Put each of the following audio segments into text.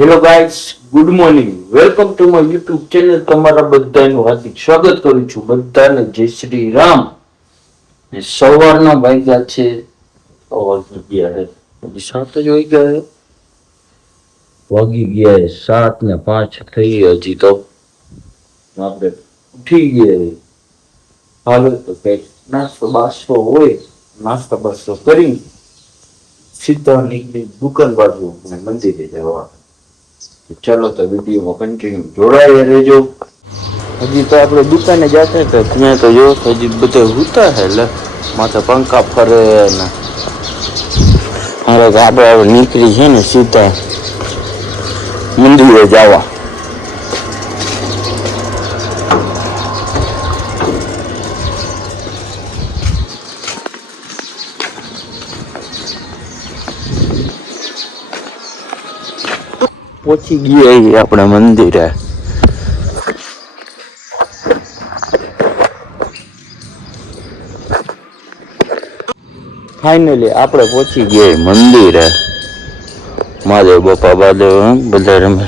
Hello guys, good morning. Welcome to my YouTube channel. તમારા બધાનું હાર્દિક સ્વાગત કરું છું. બધાને જય શ્રી રામ. સવારના વાગ્યા છે 7 થઈ હજી તો આપણે ઉઠી ગયા. હાલો તો કઈક નાસ્તો બાસ્તો હોય, નાસ્તો બાસ્તો કરી સીધા નીકળી દુકાન બાજુ મંદિરે જવા. ચાલો તો વિડીયોમાં કન્ટિન્યુ જોડાયા રહેજો. હજી તો આપણે દુકાને જતા હતા ત્યાં તો જો હજી બધા હુતા છે. એટલે માથે પંખા ફરે ને હવે આપણે નીકળી છે ને સીધા મંદિરે જવા. પહોંચી ગયા આપણે મંદિરે. ફાઇનલી આપણે પહોંચી ગયા મંદિરે. મહાદેવ બાપા બાદેવ બધા રમે.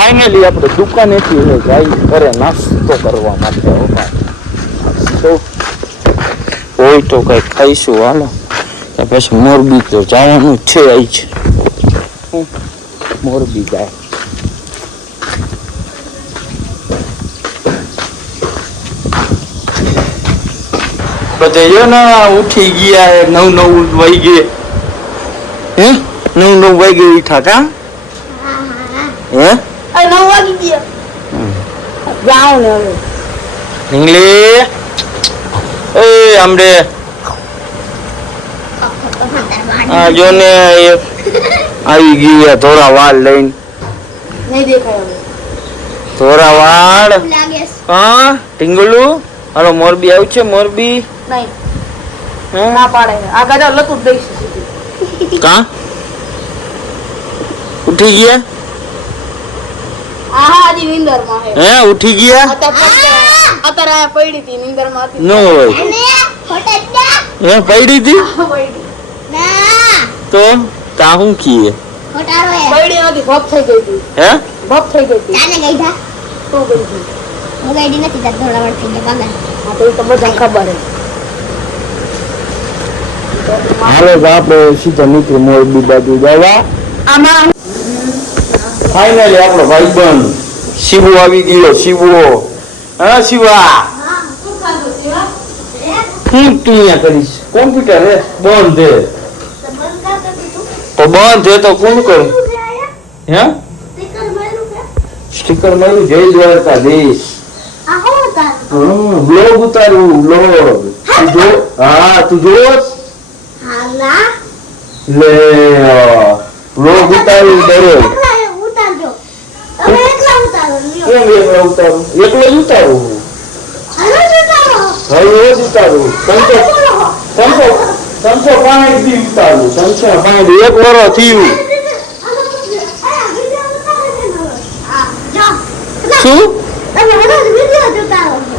ફાઇનલી આપણે દુકાનેથી જાય ઘરે નાસ્તો કરવા માટે. તો હોય તો કઈ ખાઈશું. હાલો કે પછી મોરબી તો જવાનું છે. આઈ છે મોરબી જાય. બધે જો ને ઉઠી ગયા. 9 વાગે હે 9 વાગે ઉઠા કા હે 9 વાગી ગયા. જાઓ ને હવે ઇંગ્લિશ એ આમડે આ જો ને આવી ગઈ થોડા વાળ લઈને. નહીં દેખાય હવે. થોડા વાળ લાગે હા ટીંગલું. હાલો મોરબી આવ્યું છે. મોરબી નહીં ના પાડે. આ ગાડા લતું દઈશ કા ઉઠી ગયા. આહા આજી નીંદર માં હે. હે ઉઠી ગયા. અત્યારે આ પડી હતી નીંદર માં હતી. નો હોય હે પડી હતી ના તો તા હું કીએ ખોટારો હે. પડી નથી ભપ થઈ ગઈ હતી. હે ભપ થઈ ગઈ હતી. ચાલે ગઈ થા તો ગઈ હતી. હું ગઈ નથી તાર થોડા વાર થઈ ગયા પાગલ. હા તો એ તો બધા ખબર હે. હાલો આપણે સીધા નીકળી મોરબી બાજુ જવા. આમાં ફાઇનલી આપણો ભાઈબંધ શિવો આવી ગયો. શિવો હા શિવા શું ખાધું શિવા? હું તું અહીંયા કરીશ. કોમ્પ્યુટર હે બંધ હે તો બંધ હે તો કોણ કરું હે સ્ટીકર મારું. જય દ્વારકાધીશ. Blog ઉતારું blog. તું જો હા તું જોસ લે બ્લોગ ઉતારું દરરોજ. કેમ એકલા ઉતારું? એકલો જ ઉતારું. હવે રોજ ઉતારું. 365 દી ઉતારું. 365 એક વરો થયું. શું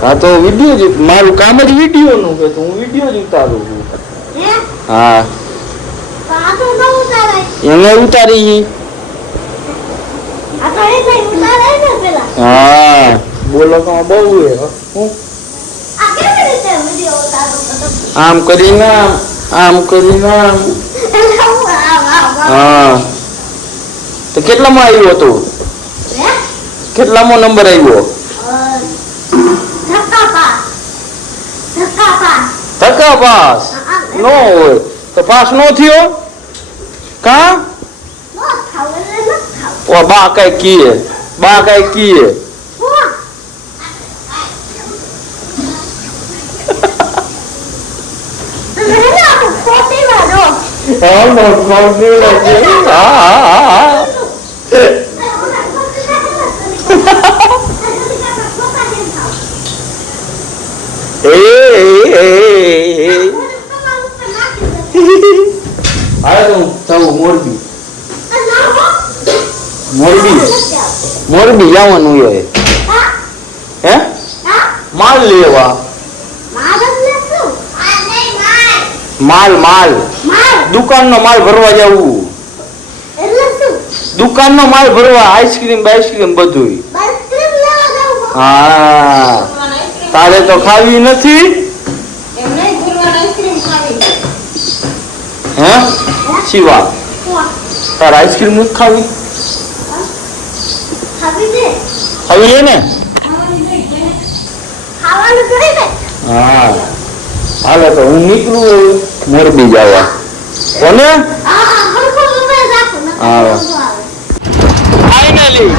હા તો વિડીયો જ મારું કામ જ વિડીયો નું કે હું વિડીયો જ ઉતારું છું. હા એને ઉતારી. હા બોલો તો બહુ હે. આમ કરીને આમ કરીને હા તો કેટલામાં આવ્યો હતો? કેટલામો નંબર આવ્યો? ધક્કા પાસ નો હોય તો પાસ નો થયો કા? ઓ બા કઈ કીએ. બા કઈ કીએ. મોરબી જવાનું છે હે માલ લેવા માલ દુકાનનો માલ ભરવા જવું દુકાનનો માલ ભરવા આઈસ્ક્રીમ બધું હા તારે તો ખાવી નથી હે શિવા તારે આઈસ્ક્રીમ નથી ખાવી ખાવી છે ને હા હાલો તો હું નીકળું મોરબી જવા કોને હા ફાઇનલી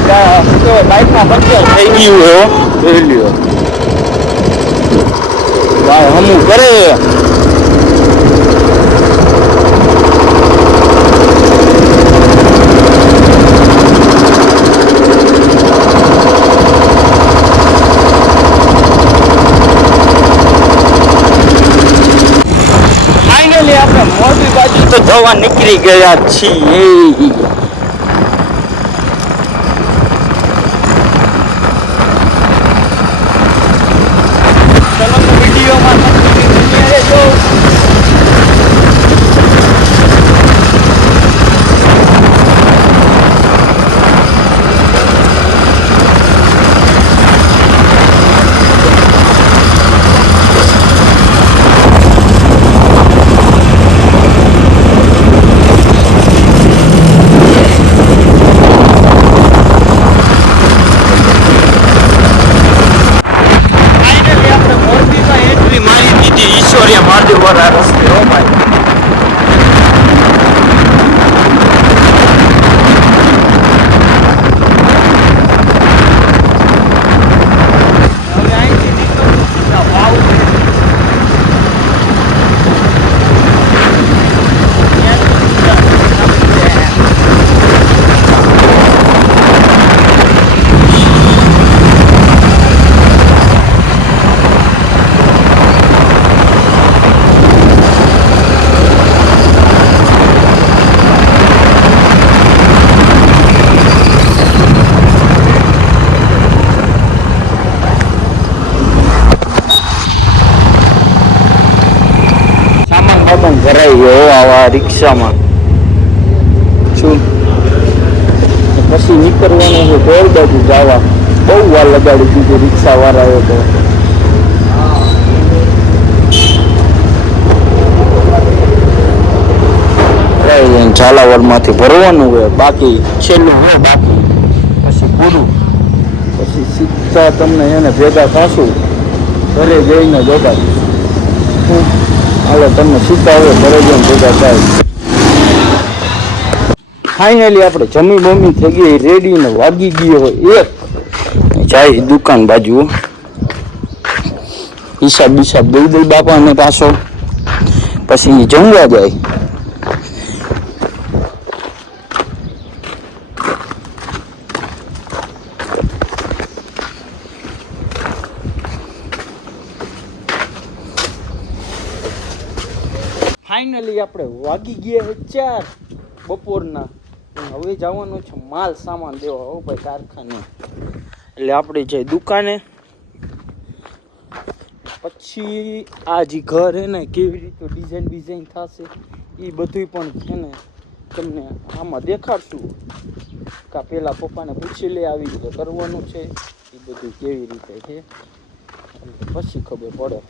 બાઇકમાં પંચર થઈ ગયું હો જોઈ લ્યો ભાઈ હમું કરે ફાઇનલી આપણે મોરબી બાજુ તો જવા નીકળી ગયા છીએ ભરાઈ ગયો આવા રિક્ષામાં શું પછી નીકળવાનું છે ટોલ બાજુ જવા બહુ વાર લગાડી દીધી રિક્ષા વાળાએ તો ઝાલાવાડમાંથી ભરવાનું હોય બાકી છેલ્લું હોય બાકી પછી પૂરું પછી સીધા તમને એને ભેગા થશું ઘરે જઈને ભેગા હાલો તમને સીધા હવે ઘરે જઈને ભેગા થાય ફાઇનલી આપણે જમી બમી થઈ ગઈ રેડી ને વાગી ગયો હોય એક જાય દુકાન બાજુ હિસાબ દઈ બાપાને પાછો પછી જમવા જાય ફાઇનલી આપણે વાગી ગયા 4 બપોરના હવે જવાનું છે માલ સામાન દેવા હો ભાઈ કારખાને એટલે આપણે જે દુકાને પછી આ જે ઘર હે ને કેવી રીતે ડિઝાઇન થશે એ બધું પણ છે ને તમને આમાં દેખાડશું કા પેલા પપ્પાને પૂછી લે આવી રીતે કરવાનું છે એ બધું કેવી રીતે છે પછી ખબર પડે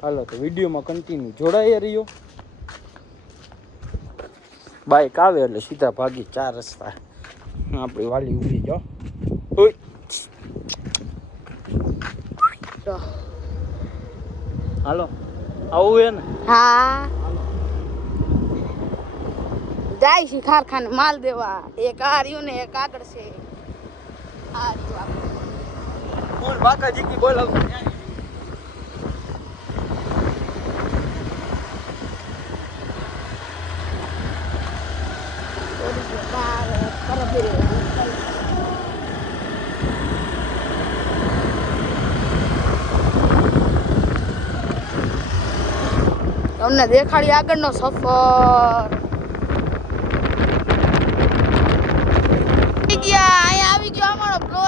હાલો તો વિડીયોમાં કન્ટિન્યુ જોડાઈ રહ્યો બાઈક આવે એટલે સીધા ભાગી 4 રસ્તા આપણી વાલી ઊભી જાઓ હાલો આવું હે ને હા જાય છે કારખાને માલ દેવા એક આ રહ્યું ને એક આગળ છે આ રહ્યું બોલ બાકાજી કી બોલ તમને દેખાડી આગળનો સફર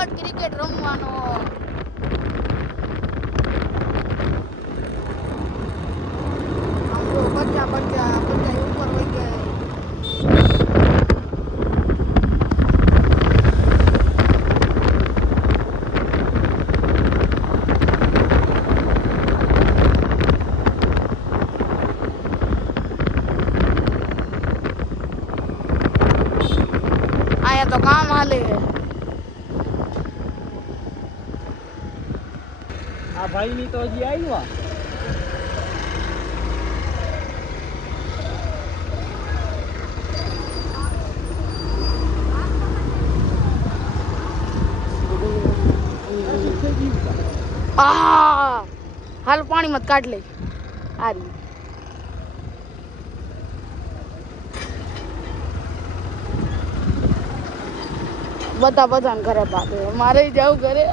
જ ક્રિકેટ રમવાનો. આમ જો બચ્ચા બધા ઉપર વહી ગયા. અહીંયા તો કામ હાલે છે. આ ભાઈ ની તો હજી આવ્યા. હાલ પાણી મત કાઢ લે. આ રહ્યું. બધાને ઘરે પાડે. મારે જવું ઘરે.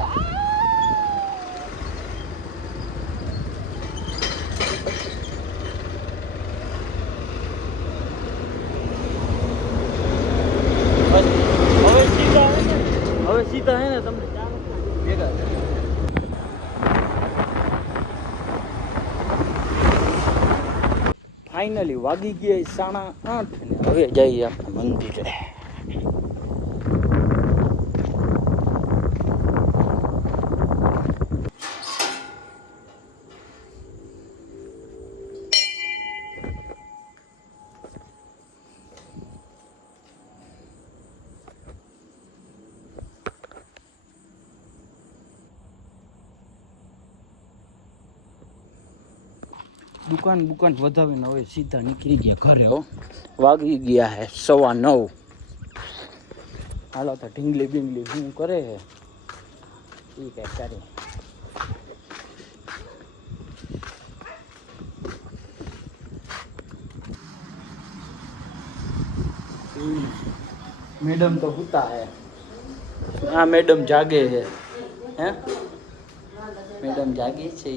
હવે સીધા હે ને તમને ભેગા ફાઇનલી વાગી ગયા 8:30 ને હવે જઈએ આપણે મંદિરે. દુકાન વધાવીને હવે સીધા નીકળી ગયા ઘરે. હો વાગી ગયા હે 9:15. હાલો તો ઢીંગલી બીંગલી શું કરે હે એ કઈ કરે. મેડમ તો હુતા હે. હા મેડમ જાગે હે. હે મેડમ જાગે છે.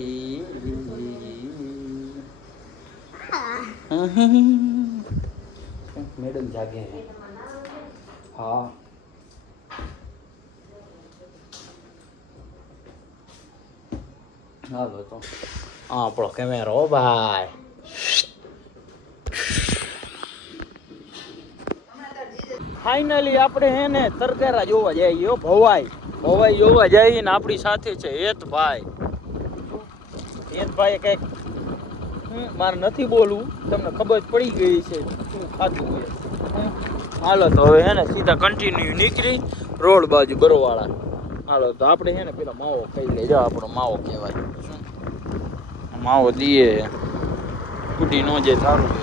મેડમ જાગે હે. હા હાલો તો આપણો કેમેરો ભાઈ. ફાઇનલી આપણે હે ને તરગારા જોવા જઈએ. ભવાઈ જોવા જઈએ ને આપણી સાથે છે હેતભાઈ. કઈક મારે નથી બોલવું, તમને ખબર પડી ગઈ છે શું ખાતું હોય. હાલો તો હવે હે ને સીધા કન્ટિન્યુ નીકળી રોડ બાજુ બરોવાળા. હાલો તો આપણે હે ને પેલા માવો ખાઈ લઈએ. જો આપણો માવો કહેવાય. શું માવો દઈએ તૂટી ન જાય સારું છે.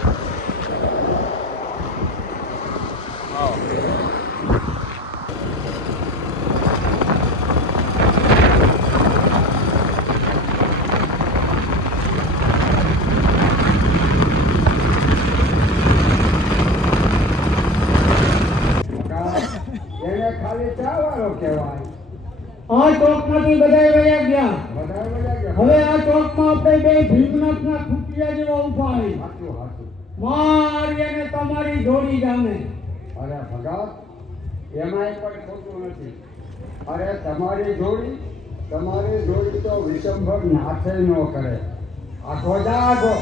આ ચોકમાંથી બધા વયા ગયા. હવે આ ચોકમાં આપણે બે ભીમનાથના ખૂટિયા જેવા ઉભા છે. મારી અને તમારી જોડી જામે. અરે ભગત એમાંય પણ ખોટું નથી. અરે તમારી જોડી તો વિશંભર નાથે ન કરે. આખો જાગો